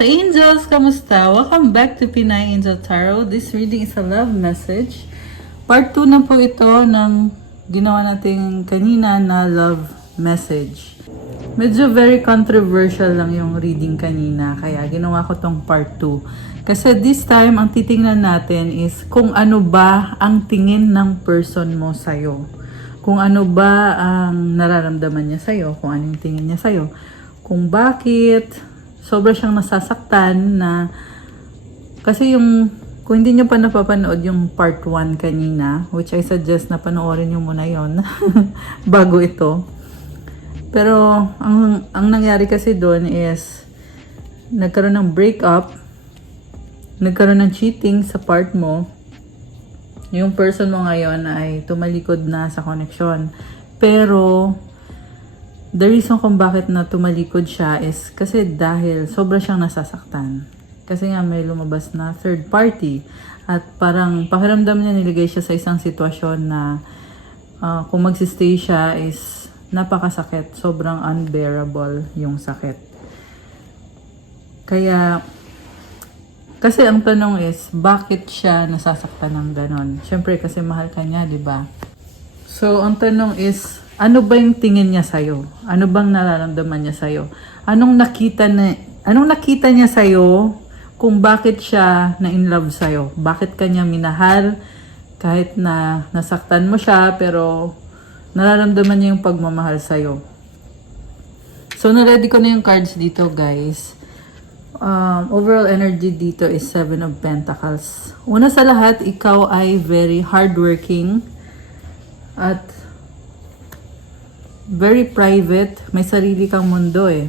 Angels! Kamusta? Welcome back to Pinay Angel Tarot. This reading is a love message. Part 2 na po ito ng ginawa natin kanina na love message. Medyo very controversial lang yung reading kanina, kaya ginawa ko tong part 2. Kasi this time, ang titingnan natin is kung ano ba ang tingin ng person mo sa'yo. Kung ano ba ang nararamdaman niya sa'yo, kung ano yung tingin niya sa'yo. Kung bakit sobra siyang nasasaktan na kasi kung hindi niyo pa napapanood yung part 1 kanina, which I suggest na panoorin niyo muna yon bago ito. Pero ang nangyari kasi doon is nagkaroon ng breakup, nagkaroon ng cheating sa part mo. Yung person mo ngayon ay tumalikod na sa connection. Pero the reason kung bakit na tumalikod siya is kasi dahil sobra siyang nasasaktan. Kasi nga may lumabas na third party at parang pakiramdam niya nilagay siya sa isang sitwasyon na kung magsistay siya is napakasakit. Sobrang unbearable yung sakit. Kaya kasi ang tanong is bakit siya nasasaktan ng ganon? Syempre kasi mahal ka niya, di ba? So ang tanong is ano ba yung tingin niya sa'yo? Ano bang nararamdaman niya sa'yo? Anong nakita niya sa'yo kung bakit siya na in love sa'yo? Bakit kanya minahal kahit na nasaktan mo siya pero nararamdaman niya yung pagmamahal sa'yo? So, na-ready ko na yung cards dito, guys. Overall energy dito is 7 of Pentacles. Una sa lahat, ikaw ay very hardworking at very private, may sarili kang mundo eh.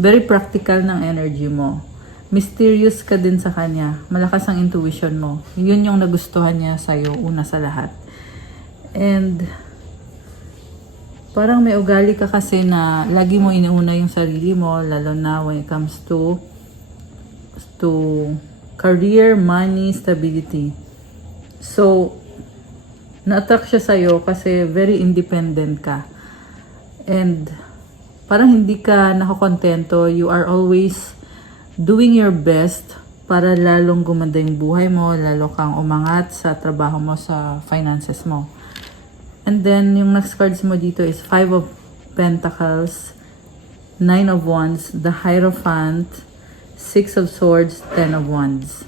Very practical ng energy mo. Mysterious ka din sa kanya. Malakas ang intuition mo. Yun yung nagustuhan niya sa'yo, una sa lahat. And parang may ugali ka kasi na lagi mo inuuna yung sarili mo, lalo na when it comes to career, money, stability. So, na-attract siya sa'yo kasi very independent ka. And parang hindi ka nakakontento, you are always doing your best para lalong gumanda yung buhay mo, lalo kang umangat sa trabaho mo, sa finances mo. And then, yung next cards mo dito is 5 of Pentacles, 9 of Wands, the Hierophant, 6 of Swords, 10 of Wands.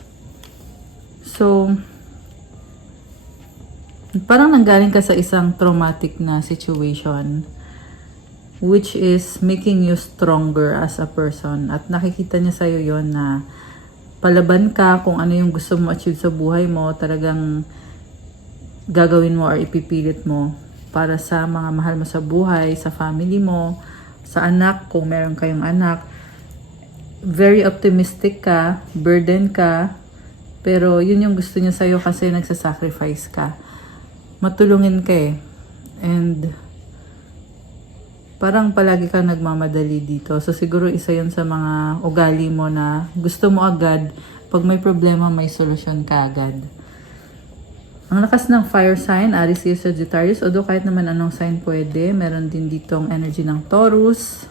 So, parang nanggaling ka sa isang traumatic na situation which is making you stronger as a person. At nakikita niya sa'yo yon na palaban ka kung ano yung gusto mo achieve sa buhay mo, talagang gagawin mo or ipipilit mo para sa mga mahal mo sa buhay, sa family mo, sa anak, kung meron kayong anak. Very optimistic ka, burden ka, pero yun yung gusto niya sa'yo kasi nagsasacrifice ka. Matulungin ka eh. And parang palagi kang nagmamadali dito. So, siguro isa yun sa mga ugali mo na gusto mo agad. Pag may problema, may solusyon ka agad. Ang lakas ng fire sign, Aries, Leo, Sagittarius. Although kahit naman anong sign pwede. Meron din ditong energy ng Taurus,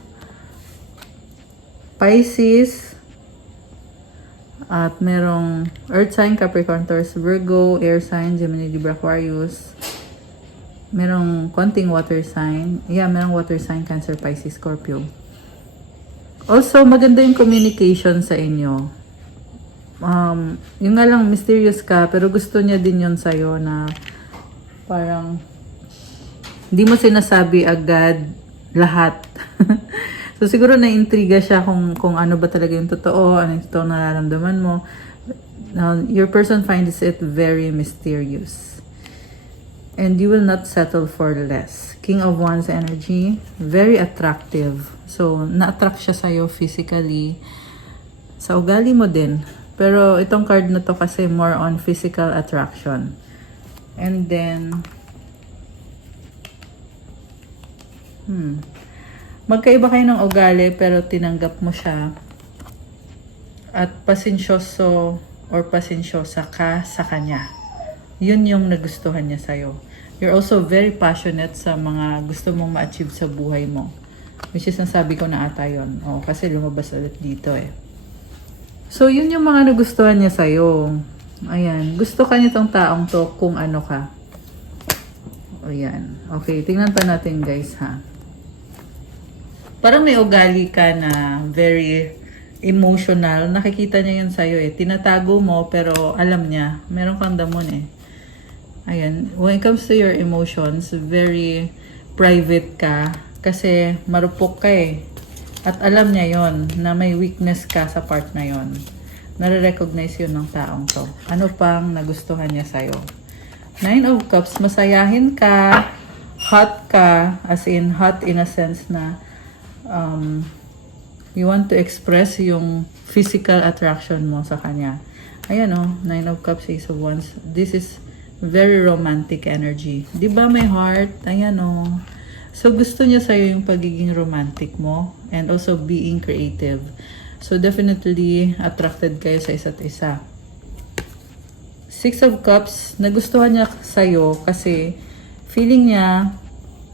Pisces, at merong Earth sign, Capricorn, Taurus, Virgo, Air sign, Gemini, Libra, Aquarius. Merong konting water sign. Yeah, merong water sign, Cancer, Pisces, Scorpio. Also, maganda yung communication sa inyo. Yung nga lang, mysterious ka, pero gusto niya din yun sa'yo na parang hindi mo sinasabi agad lahat. So, siguro na-intriga siya kung ano ba talaga yung totoo, ano yung totoo nararamdaman mo. Your person finds it very mysterious. And you will not settle for less. King of Wands energy, very attractive. So, na-attract siya sa'yo physically. Sa ugali mo din. Pero itong card na to kasi more on physical attraction. And then, magkaiba kayo ng ugali pero tinanggap mo siya. At pasensyoso or pasensyosa ka sa kanya. Yun yung nagustuhan niya sa'yo. You're also very passionate sa mga gusto mong ma-achieve sa buhay mo. Which is nasabi ko na ata yun. O, kasi lumabas ulit dito eh. So, yun yung mga nagustuhan niya sa'yo. Ayan. Gusto ka nitong taong to kung ano ka. Ayan. Okay, tingnan pa natin guys ha. Parang may ugali ka na very emotional. Nakikita niya yun sa'yo eh. Tinatago mo pero alam niya. Meron kang damon eh. Ayan. When it comes to your emotions, very private ka. Kasi marupok ka eh. At alam niya yon na may weakness ka sa part na yon. Nare-recognize yun ng taong to. Ano pang nagustuhan niya sa'yo? 9 of Cups, masayahin ka, hot ka, as in hot in a sense na you want to express yung physical attraction mo sa kanya. Ayan o, 9 of Cups, Ace of Wands. This is very romantic energy. Di ba may heart? Ayan o. So, gusto niya sa'yo yung pagiging romantic mo and also being creative. So, definitely attracted kayo sa isa't isa. 6 of Cups, nagustuhan niya sa'yo kasi feeling niya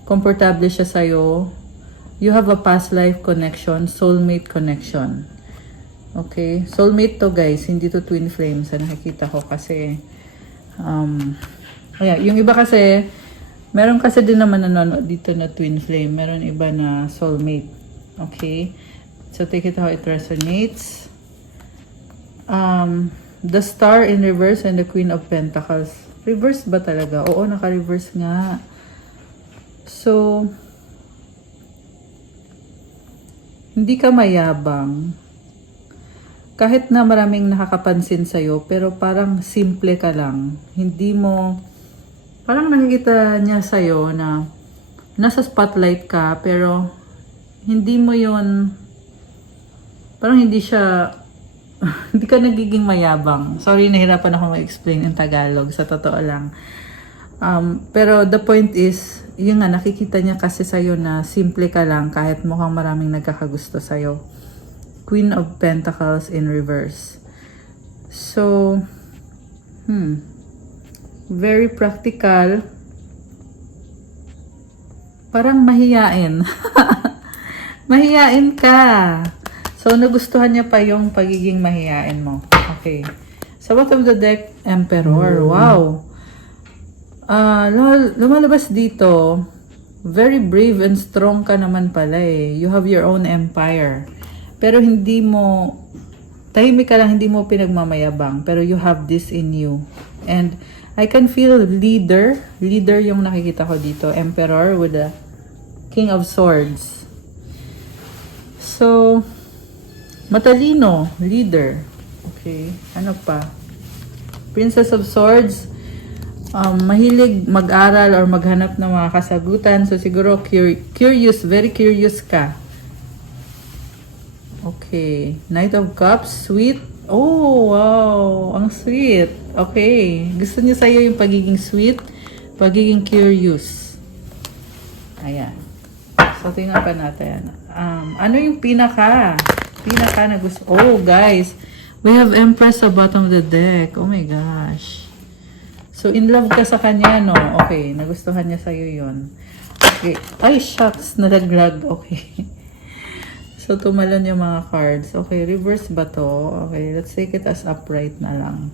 komportable siya sa'yo. You have a past life connection, soulmate connection. Okay? Soulmate to guys, hindi to twin flame sa nakikita ko kasi yung iba kasi meron kasi din naman nanonood dito na twin flame. Meron iba na soulmate. Okay? So, take it how it resonates. The Star in reverse and the Queen of Pentacles. Reverse ba talaga? Oo, naka-reverse nga. So, hindi ka mayabang. Kahit na maraming nakakapansin sa'yo, pero parang simple ka lang. Hindi mo... Parang nakikita niya sa'yo na nasa spotlight ka, pero hindi mo yon parang hindi siya, hindi ka nagiging mayabang. Sorry, nahirapan ako ma-explain in Tagalog, sa totoo lang. Pero the point is, yun nga, nakikita niya kasi sa'yo na simple ka lang kahit mukhang maraming nagkakagusto sa'yo. Queen of Pentacles in reverse. So, very practical. Parang mahiyain. Mahiyain ka. So, nagustuhan niya pa yung pagiging mahiyain mo. Okay. Sa bottom of the deck, Emperor. Wow. Lumalabas dito, very brave and strong ka naman pala eh. You have your own empire. Pero hindi mo, tahimik ka lang, hindi mo pinagmamayabang. Pero you have this in you. And I can feel leader. Leader yung nakikita ko dito. Emperor with the King of Swords. So, matalino. Leader. Okay. Ano pa? Princess of Swords. Mahilig mag-aral or maghanap ng mga kasagutan. So, siguro curious. Very curious ka. Okay. Knight of Cups. Sweet. Oh, wow. Ang sweet. Okay. Gusto niya sa'yo yung pagiging sweet, pagiging curious. Ayan. So, tingnan pa natin. Ano yung pinaka na gusto? Oh, guys. We have Empress sa bottom of the deck. Oh my gosh. So, in love ka sa kanya, no? Okay. Nagustuhan niya sa'yo yun. Okay. Ay, shucks. Nalaglag. Okay. So, tumalon yung mga cards. Okay, reverse ba to? Okay, let's take it as upright na lang.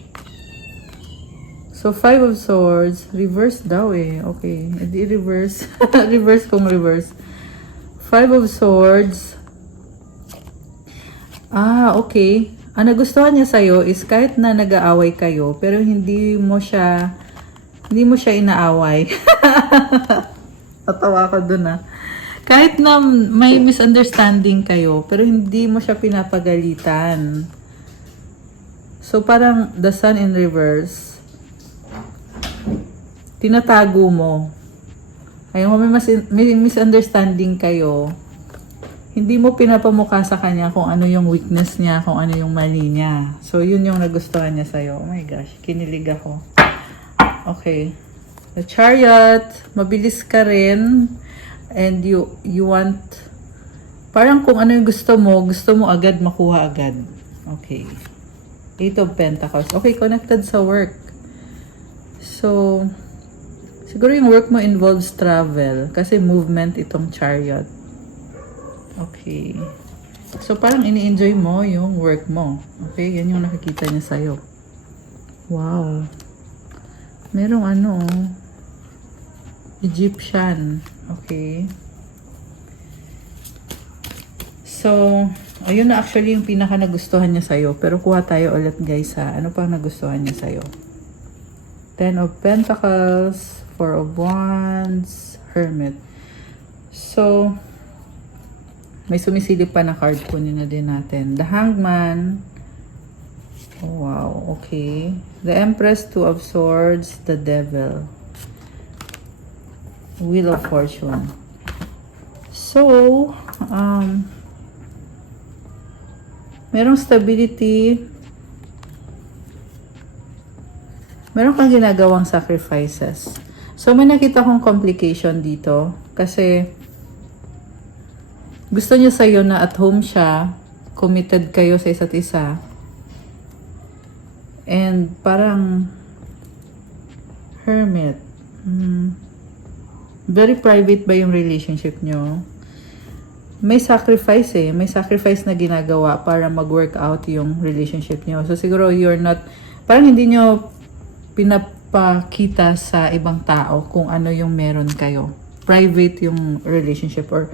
So, 5 of Swords. Reverse daw eh. Okay, edi reverse. Reverse kung reverse. 5 of Swords. Okay. Ang nagustuhan niya sa'yo is kahit na nag-aaway kayo, pero hindi mo siya inaaway. Tatawa ko dun Kahit na may misunderstanding kayo, pero hindi mo siya pinapagalitan. So, parang the Sun in reverse, tinatago mo. Kaya kung may misunderstanding kayo, hindi mo pinapamukha sa kanya kung ano yung weakness niya, kung ano yung mali niya. So, yun yung nagustuhan niya sa'yo. Oh my gosh, kinilig ako. Okay. The Chariot, mabilis ka rin. And you want, parang kung ano yung gusto mo agad makuha agad. Okay. 8 of Pentacles. Okay, connected sa work. So, siguro yung work mo involves travel. Kasi movement itong Chariot. Okay. So, parang ini-enjoy mo yung work mo. Okay? Yan yung nakikita niya sa'yo. Wow. Merong ano, Egyptian. Okay? So, ayun na actually yung pinaka nagustuhan niya sa'yo. Pero kuha tayo ulit guys ha. Ano pang nagustuhan niya sa'yo? Ten of Pentacles, Four of Wands, Hermit. So, may sumisilip pa na card. Kunin na din natin. The Hangman. Oh, wow. Okay. The Empress, Two of Swords, the Devil. Wheel of Fortune. So, merong stability. Meron kang ginagawang sacrifices. So, may nakita kong complication dito. Kasi, gusto niya sa'yo na at home siya. Committed kayo sa isa't isa. And, parang, hermit. Very private ba yung relationship nyo? May sacrifice eh. May sacrifice na ginagawa para mag-work out yung relationship nyo. So, siguro you're not, parang hindi nyo pinapakita sa ibang tao kung ano yung meron kayo. Private yung relationship or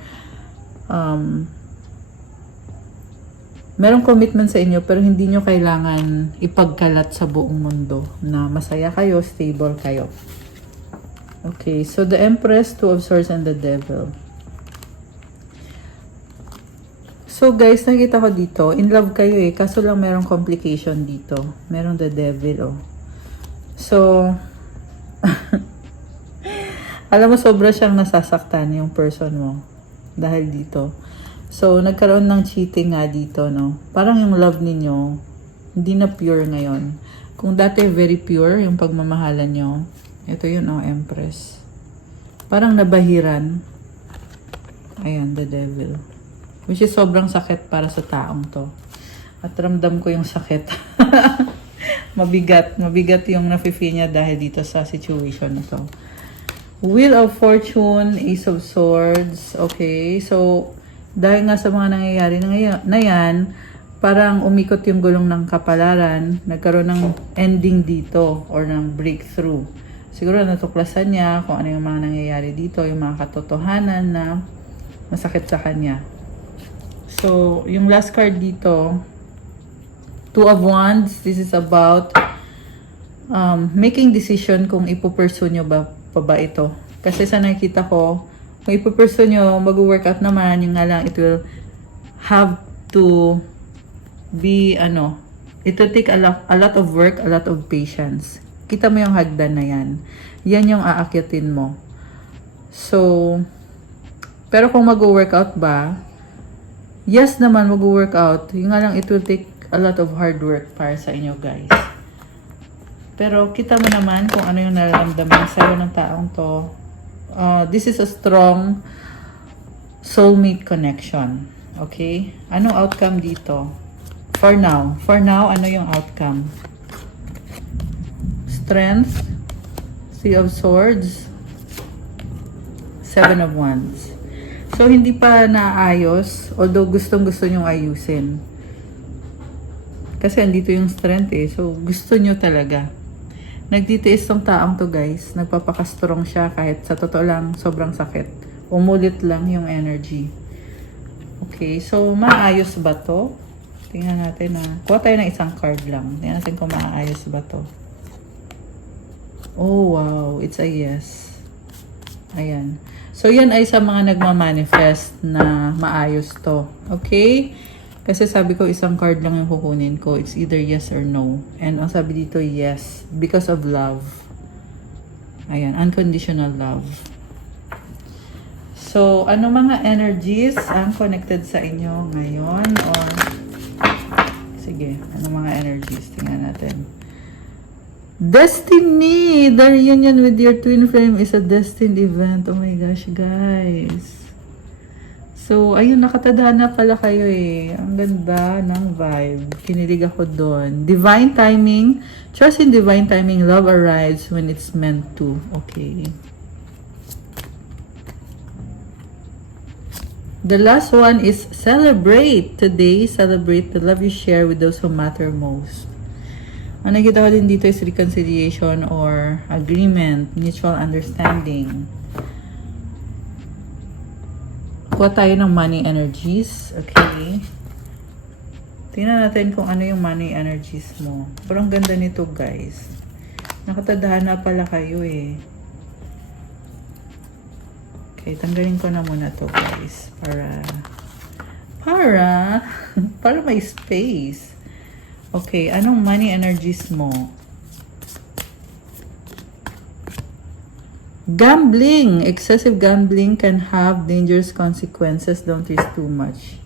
merong commitment sa inyo pero hindi nyo kailangan ipagkalat sa buong mundo na masaya kayo, stable kayo. Okay, so the Empress, Two of Swords, and the Devil. So guys, nakita ko dito, in love kayo eh, kaso lang merong complication dito. Merong the devil oh. So, alam mo sobra siyang nasasaktan yung person mo dahil dito. So, nagkaroon ng cheating nga dito, no? Parang yung love ninyo, hindi na pure ngayon. Kung dati very pure yung pagmamahalan nyo, ito yun oh, Empress. Parang nabahiran. Ayan, the devil. Which is sobrang sakit para sa taong to. At ramdam ko yung sakit. Mabigat yung nafe-feel niya dahil dito sa situation na to. Wheel of Fortune, Ace of Swords. Okay, so dahil nga sa mga nangyayari na yan, parang umikot yung gulong ng kapalaran, nagkaroon ng ending dito or ng breakthrough. Siguro natuklasan niya kung ano yung mga nangyayari dito, yung mga katotohanan na masakit sa kanya. So, yung last card dito, Two of Wands. This is about making decision kung ipupursue nyo ba pa ba ito. Kasi sa nakikita ko, kung ipupursue nyo, mag-workout naman, yung nga lang, it will have to be, it will take a lot of work, a lot of patience. Kita mo yung hagdan na yan. Yan yung aakyatin mo. So, pero kung mag-workout ba, yes naman, mag-workout. Yung nga lang, it will take a lot of hard work para sa inyo, guys. Pero, kita mo naman kung ano yung nararamdaman sa'yo ng taong to. This is a strong soulmate connection. Okay? Anong outcome dito? For now, ano yung outcome? Strength, Three of Swords, Seven of Wands. So, hindi pa naayos, although gustong-gusto nyong ayusin. Kasi andito yung strength eh. So, gusto nyo talaga. Nagtitiis tong taong to guys. Nagpapaka-strong siya kahit sa totoo lang sobrang sakit. Umulit lang yung energy. Okay, so maayos ba to? Tingnan natin na. Kuha tayo ng isang card lang. Tingnan natin kung maayos ba to. Oh, wow. It's a yes. Ayan. So, yan ay sa mga nagmamanifest na maayos to. Okay? Kasi sabi ko, isang card lang yung kukunin ko. It's either yes or no. And ang sabi dito, yes. Because of love. Ayan. Unconditional love. So, ano mga energies ang connected sa inyo ngayon? Or, sige. Ano mga energies? Tingnan natin. Destiny! The reunion with your twin flame is a destined event. Oh my gosh, guys. So, ayun, nakatadhana pala kayo eh. Ang ganda ng vibe. Kinilig ako doon. Divine timing. Trust in divine timing. Love arrives when it's meant to. Okay. The last one is celebrate. Today, celebrate the love you share with those who matter most. Ang nakita ko din dito is reconciliation or agreement, mutual understanding. Kuha tayo ng money energies. Okay. Tingnan natin kung ano yung money energies mo. Parang ganda nito, guys. Nakatadhana pala kayo eh. Okay, tanggalin ko na muna to, guys. Para may space. Okay, anong money energies mo? Gambling. Excessive gambling can have dangerous consequences. Don't risk too much.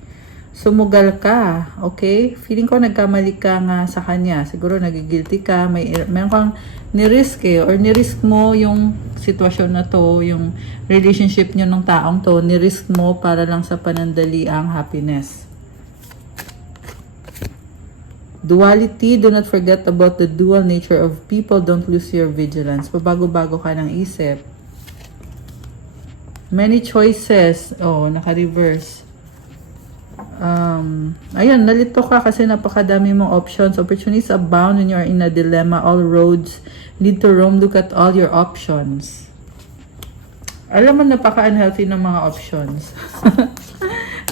Sumugal ka. Okay? Feeling ko nagkamali ka nga sa kanya. Siguro nagigilty ka. Meron kang nirisk eh. Or nirisk mo yung sitwasyon na to, yung relationship nyo ng taong to, nirisk mo para lang sa panandali ang happiness. Duality, do not forget about the dual nature of people. Don't lose your vigilance. Pabago-bago ka ng isip. Many choices. Oh, naka-reverse. Ayun, nalito ka kasi napakadami mong options. Opportunities abound when you are in a dilemma. All roads lead to Rome. Look at all your options. Alam mo, napaka-unhealthy ng mga options.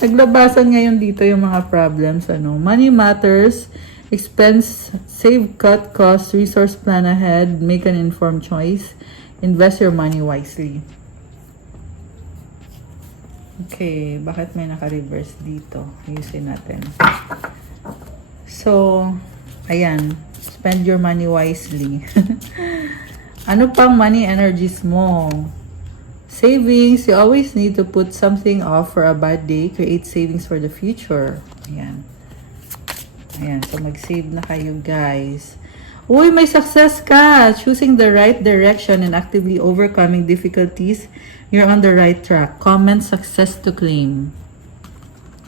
Naglabasan ngayon dito yung mga problems. Money matters. Expense, save, cut costs, resource plan ahead, make an informed choice, invest your money wisely. Okay, bakit may naka-reverse dito? Ayusin natin. So, ayan, spend your money wisely. Ano pang money energies mo? Savings, you always need to put something off for a bad day, create savings for the future. Ayan. Ayan, so mag-save na kayo, guys. Uy, may success ka! Choosing the right direction and actively overcoming difficulties, you're on the right track. Comment success to claim.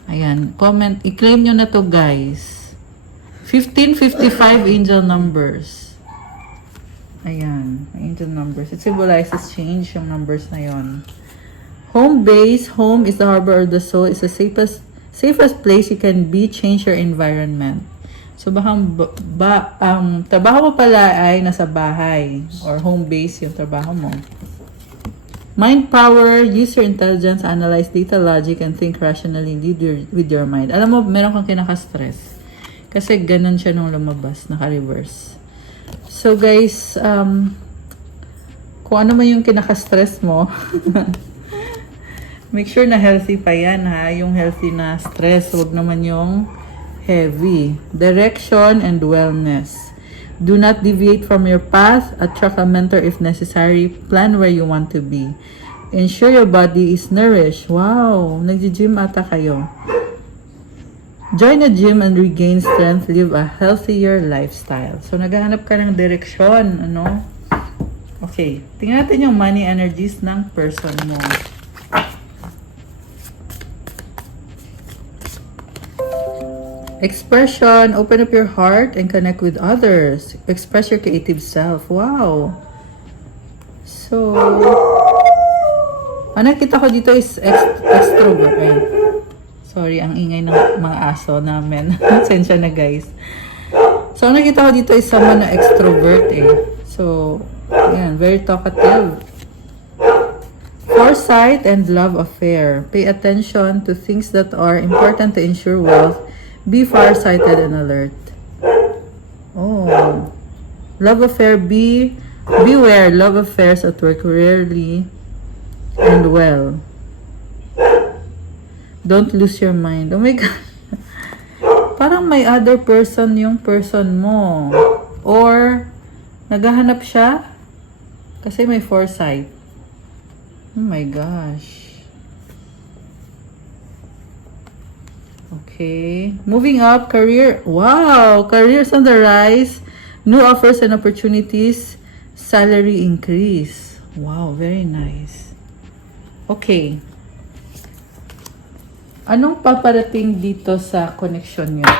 Ayan, comment. I-claim nyo na to, guys. 1555 angel numbers. Ayan, angel numbers. It symbolizes change, yung numbers na yon. Home base. Home is the harbor of the soul. It's the safest place you can be. Change your environment. So baka trabaho mo pala ay nasa bahay or home base yung trabaho mo. Mind power, use your intelligence, analyze data logic, and think rationally, lead with your mind. Alam mo, meron kang kinaka-stress. Kasi ganun siya nung lumabas, naka-reverse. So guys, kung ano man yung kinaka-stress mo, make sure na healthy pa yan ha. Yung healthy na stress, huwag naman yung heavy. Direction and wellness. Do not deviate from your path. Attract a mentor if necessary. Plan where you want to be. Ensure your body is nourished. Wow! Nag-gym ata kayo. Join a gym and regain strength. Live a healthier lifestyle. So, naghahanap ka ng direksyon. Ano? Okay. Tingnan natin yung money energies ng person mo. Expression, open up your heart and connect with others. Express your creative self. Wow. So, ang nakita ko dito is extrovert. Ay, sorry, ang ingay ng mga aso namin. Sensya na, guys. So, ang nakita ko dito is someone na extrovert eh. So, ayan, very talkative. Foresight and love affair. Pay attention to things that are important to ensure wealth. Be farsighted and alert. Oh. Love affair, beware. Love affairs at work rarely and well. Don't lose your mind. Oh my God. Parang may other person yung person mo. Or, naghahanap siya kasi may foresight. Oh my gosh. Okay. Moving up, career. Wow! Career's on the rise. New offers and opportunities. Salary increase. Wow, very nice. Okay. Anong paparating dito sa connection nyo?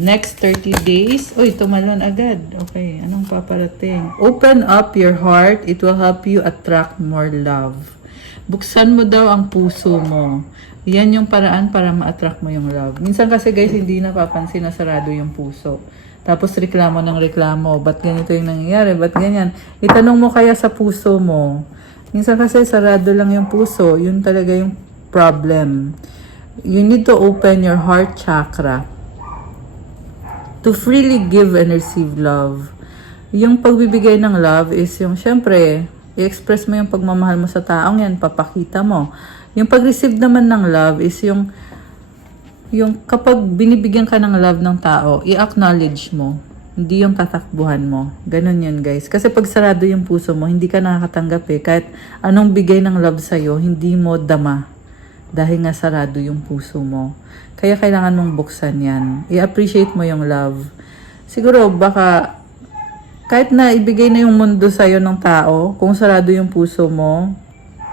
Next 30 days. Uy, tumalon agad. Okay, anong paparating? Open up your heart. It will help you attract more love. Buksan mo daw ang puso mo. Yan yung paraan para ma-attract mo yung love. Minsan kasi guys, hindi napapansin na sarado yung puso. Tapos reklamo ng reklamo. Ba't ganito yung nangyayari? Ba't ganyan? Itanong mo kaya sa puso mo. Minsan kasi sarado lang yung puso. Yun talaga yung problem. You need to open your heart chakra to freely give and receive love. Yung pagbibigay ng love is yung, syempre, i-express mo yung pagmamahal mo sa taong yan, papakita mo. Yung pag-receive naman ng love is yung kapag binibigyan ka ng love ng tao, i-acknowledge mo. Hindi yung tatakbuhan mo. Ganun yun, guys. Kasi pag sarado yung puso mo, hindi ka nakakatanggap eh. Kahit anong bigay ng love sa'yo, hindi mo dama. Dahil nga sarado yung puso mo. Kaya kailangan mong buksan yan. I-appreciate mo yung love. Siguro, baka kahit na ibigay na yung mundo sa'yo ng tao, kung sarado yung puso mo,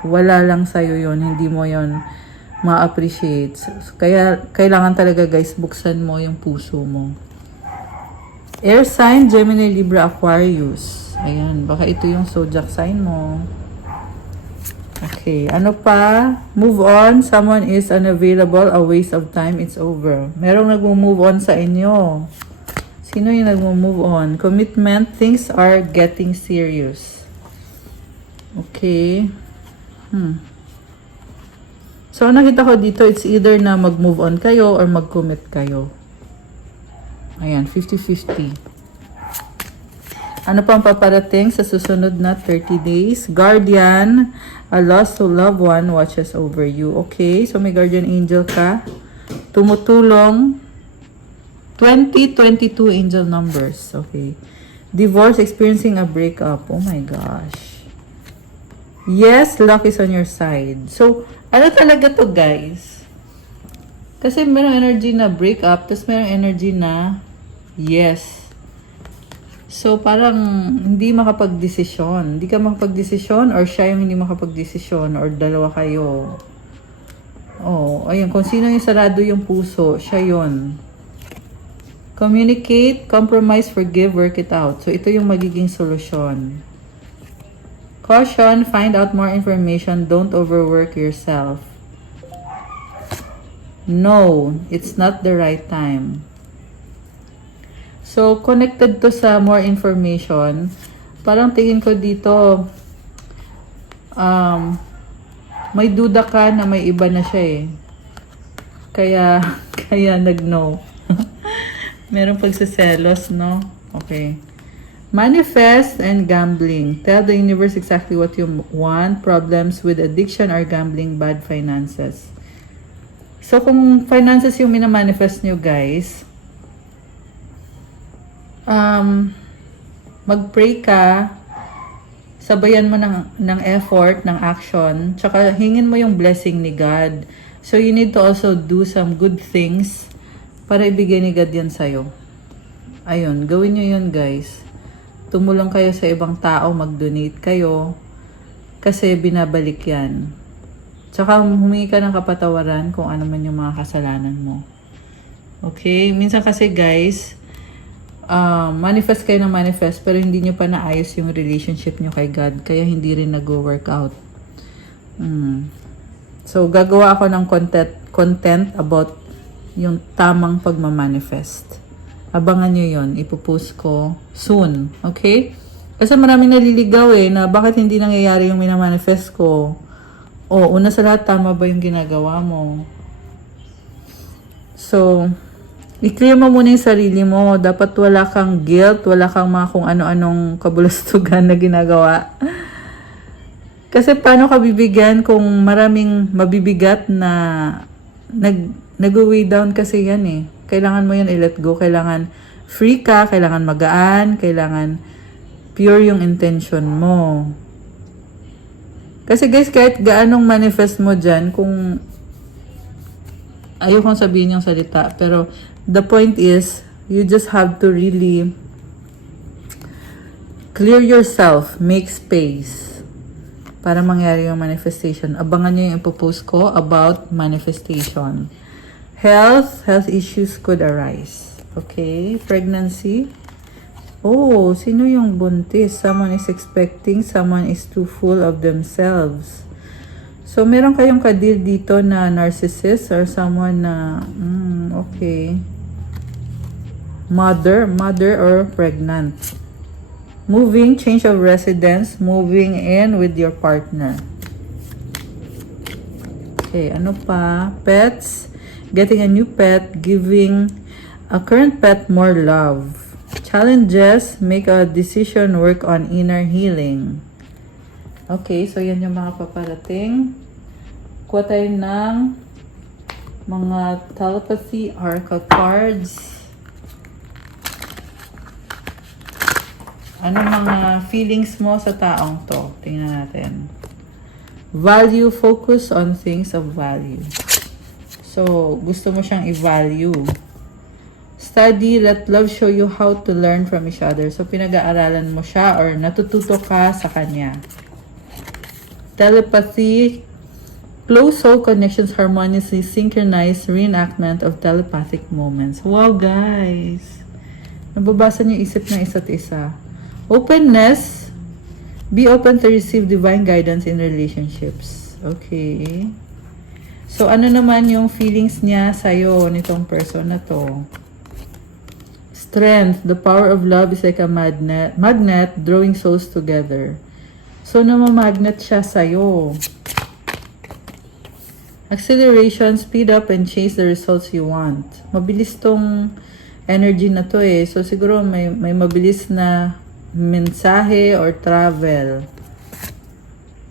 wala lang sa'yo yun. Hindi mo yun ma-appreciate. Kaya kailangan talaga guys, buksan mo yung puso mo. Air sign, Gemini, Libra, Aquarius. Ayan, baka ito yung zodiac sign mo. Okay, ano pa? Move on. Someone is unavailable. A waste of time. It's over. Merong nag-move on sa inyo. Sino yung nag-move on? Commitment. Things are getting serious. Okay. So, nakita ko dito, it's either na mag-move on kayo or mag-commit kayo. Ayan, 50-50. Ano pa ang paparating sa susunod na 30 days? Guardian, a lost to loved one watches over you. Okay, so may guardian angel ka. Tumutulong. 2022 angel numbers. Okay. Divorce, experiencing a breakup. Oh my gosh. Yes, luck is on your side. So, ano talaga to guys? Kasi merong energy na breakup, tapos merong energy na yes. So, parang hindi makapag-desisyon. Hindi ka makapag-desisyon or siya yung hindi makapag-desisyon or dalawa kayo. Oh, ayun. Kung sino yung sarado yung puso, siya yun. Communicate, compromise, forgive, work it out. So, ito yung magiging solusyon. Caution, find out more information. Don't overwork yourself. No, it's not the right time. So, connected to sa more information, parang tingin ko dito, may duda ka na may iba na siya eh. Kaya nag-no. Meron pagsaselos, no? Okay. Manifest and gambling. Tell the universe exactly what you want. Problems with addiction or gambling, bad finances. So, kung finances yung minamanifest nyo, guys, mag-pray ka, sabayan mo ng effort, ng action, tsaka hingin mo yung blessing ni God. So, you need to also do some good things para ibigay ni God yan sa'yo. Ayun, gawin nyo yun guys. Tumulong kayo sa ibang tao, mag-donate kayo, kasi binabalik yan. Tsaka humingi ka ng kapatawaran kung ano man yung mga kasalanan mo. Okay? Minsan kasi guys, manifest kayo ng manifest pero hindi nyo pa naayos yung relationship nyo kay God. Kaya hindi rin nag-work out. So, gagawa ako ng content about yung tamang pagmamanifest. Abangan nyo yun. Ipopost ko soon. Okay? Kasi maraming naliligaw eh na bakit hindi nangyayari yung minamanifest ko. O, una sa lahat, tama ba yung ginagawa mo? So, i-clear mo muna yung sarili mo. Dapat wala kang guilt, wala kang mga kung ano-anong kabulastugan na ginagawa. Kasi paano ka bibigyan kung maraming mabibigat na nag-weigh down kasi yan eh. Kailangan mo yan i-let go. Kailangan free ka, kailangan magaan, kailangan pure yung intention mo. Kasi guys, kahit gaanong manifest mo dyan, kung ayokong sabihin yung salita, pero the point is, you just have to really clear yourself, make space para mangyari yung manifestation. Abangan nyo yung ipopost ko about manifestation. Health issues could arise. Okay, pregnancy. Oh, sino yung buntis? Someone is expecting, someone is too full of themselves. So, meron kayong kadeal dito na narcissist or someone na, okay. Mother or pregnant. Moving, change of residence, moving in with your partner. Okay, ano pa? Pets, getting a new pet, giving a current pet more love. Challenges, make a decision, work on inner healing. Okay, so yan yung mga paparating. Kuha tayo ng mga telepathy oracle cards. Ano mga feelings mo sa taong to? Tingnan natin. Value, focus on things of value. So, gusto mo siyang i-value. Study, let love show you how to learn from each other. So, pinag-aaralan mo siya or natututo ka sa kanya. Telepathy, close soul connections, harmoniously synchronized reenactment of telepathic moments. Wow, guys! Nababasa niyo isip ng isa't isa. Openness, be open to receive divine guidance in relationships. Okay. So, ano naman yung feelings niya sa'yo, nitong person na to? Strength, the power of love is like a magnet drawing souls together. So, namamagnet siya sa'yo. Acceleration, speed up and chase the results you want. Mabilis tong energy na to eh. So, siguro may mabilis na mensahe or travel.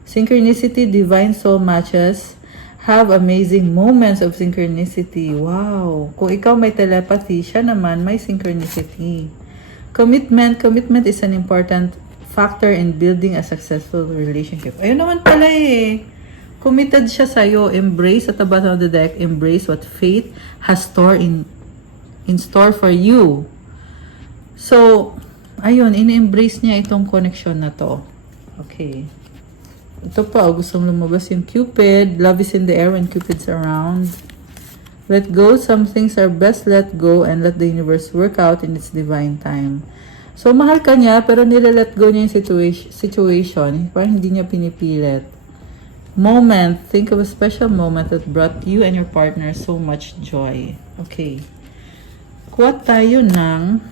Synchronicity, divine soul matches. Have amazing moments of synchronicity. Wow! Kung ikaw may telepathy, siya naman may synchronicity. Commitment is an important factor in building a successful relationship. Ayun naman pala eh. Committed siya sa'yo. Embrace at the bottom of the deck. Embrace what fate has in store for you. So, ayun, in-embrace niya itong connection na to. Okay. Ito pa, gusto mong lumabas yung Cupid. Love is in the air when Cupid's around. Let go. Some things are best let go and let the universe work out in its divine time. So, mahal ka niya, pero nile-let go niya yung situation. Parang hindi niya pinipilit. Moment. Think of a special moment that brought you and your partner so much joy. Okay. Kuha tayo ng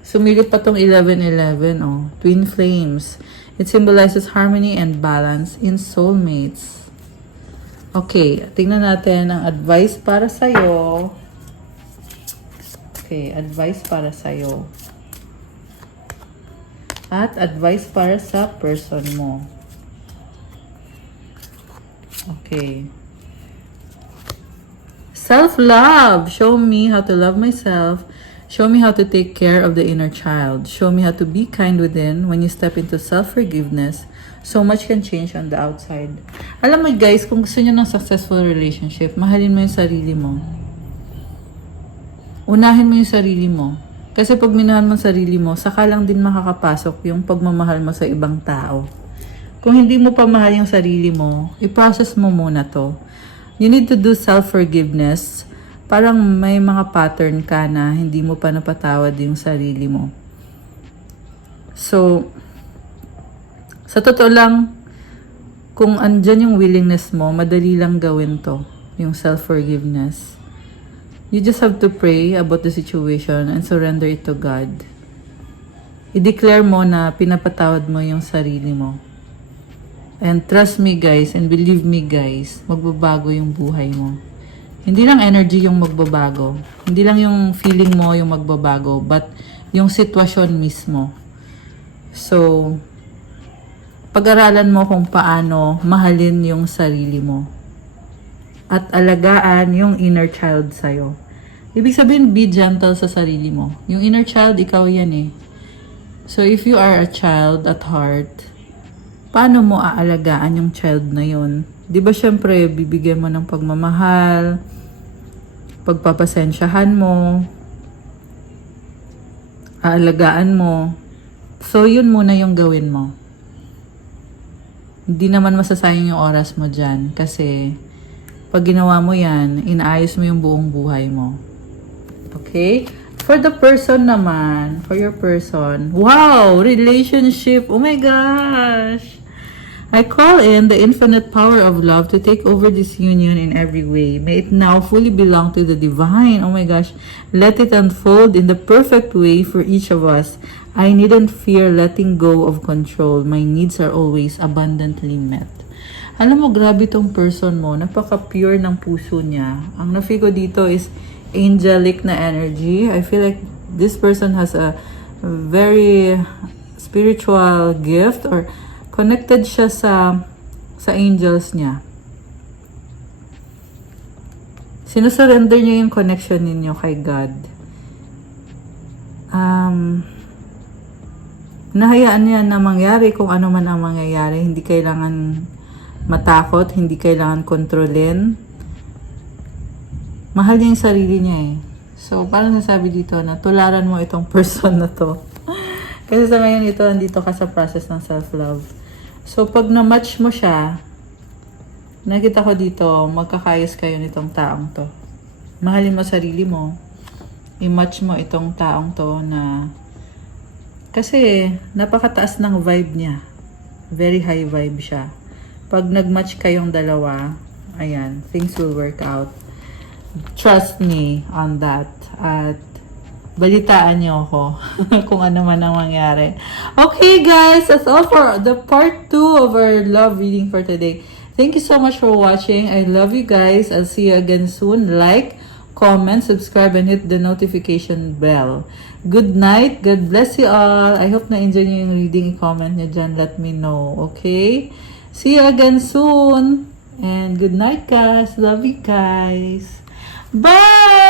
sumilip pa tong 11-11, oh. Twin flames. It symbolizes harmony and balance in soulmates. Okay. Tingnan natin ang advice para sa'yo. Okay. Advice para sa'yo. At advice para sa person mo. Okay. Self-love. Show me how to love myself. Show me how to take care of the inner child. Show me how to be kind within. When you step into self-forgiveness, so much can change on the outside. Alam mo guys, kung gusto niyo ng successful relationship, mahalin mo yung sarili mo. Unahin mo yung sarili mo. Kasi pag minahal mo sarili mo, saka lang din makakapasok yung pagmamahal mo sa ibang tao. Kung hindi mo pa mahal yung sarili mo, i-process mo muna to. You need to do self-forgiveness. Parang may mga pattern ka na hindi mo pa napatawad yung sarili mo. So, sa totoo lang, kung andyan yung willingness mo, madali lang gawin to, yung self-forgiveness. You just have to pray about the situation and surrender it to God. I-declare mo na pinapatawad mo yung sarili mo. And trust me guys, and believe me guys, magbabago yung buhay mo. Hindi lang energy yung magbabago. Hindi lang yung feeling mo yung magbabago, but yung sitwasyon mismo. So, pag-aralan mo kung paano mahalin yung sarili mo. At alagaan yung inner child sa'yo. Ibig sabihin, be gentle sa sarili mo. Yung inner child, ikaw yan eh. So, if you are a child at heart, paano mo aalagaan yung child na yun? Di ba syempre, bibigyan mo ng pagmamahal, pagpapasensyahan mo, aalagaan mo. So, yun muna yung gawin mo. Hindi naman masasayang yung oras mo dyan. Kasi, pag ginawa mo yan, inaayos mo yung buong buhay mo. Okay? For the person naman, for your person, wow! Relationship! Oh my gosh! I call in the infinite power of love to take over this union in every way. May it now fully belong to the divine. Oh my gosh. Let it unfold in the perfect way for each of us. I needn't fear letting go of control. My needs are always abundantly met. Alam mo, grabe tong person mo. Napaka-pure ng puso niya. Ang na-feel ko dito is angelic na energy. I feel like this person has a very spiritual gift or connected siya sa angels niya. Sinusurrender niya yung connection ninyo kay God. Nahayaan niya na mangyari kung ano man ang mangyayari. Hindi kailangan matakot, hindi kailangan kontrolin. Mahal niya yung sarili niya eh. So, parang nasabi dito na tularan mo itong person na to. Kasi sa ngayon ito, nandito ka sa process ng self-love. So, pag na-match mo siya, nakita ko dito, magkakayos kayo nitong taong to. Mahalin mo sarili mo. I-match mo itong taong to na kasi napakataas ng vibe niya. Very high vibe siya. Pag nag-match kayong dalawa, ayan, things will work out. Trust me on that. At balitaan niyo ako kung ano man ang mangyari. Okay guys, that's all for the part 2 of our love reading for today. Thank you so much for watching. I love you guys. I'll see you again soon. Like, comment, subscribe, and hit the notification bell. Good night. God bless you all. I hope na-enjoy niyo yung reading. I-comment niyo dyan. Let me know. Okay? See you again soon. And good night guys. Love you guys. Bye!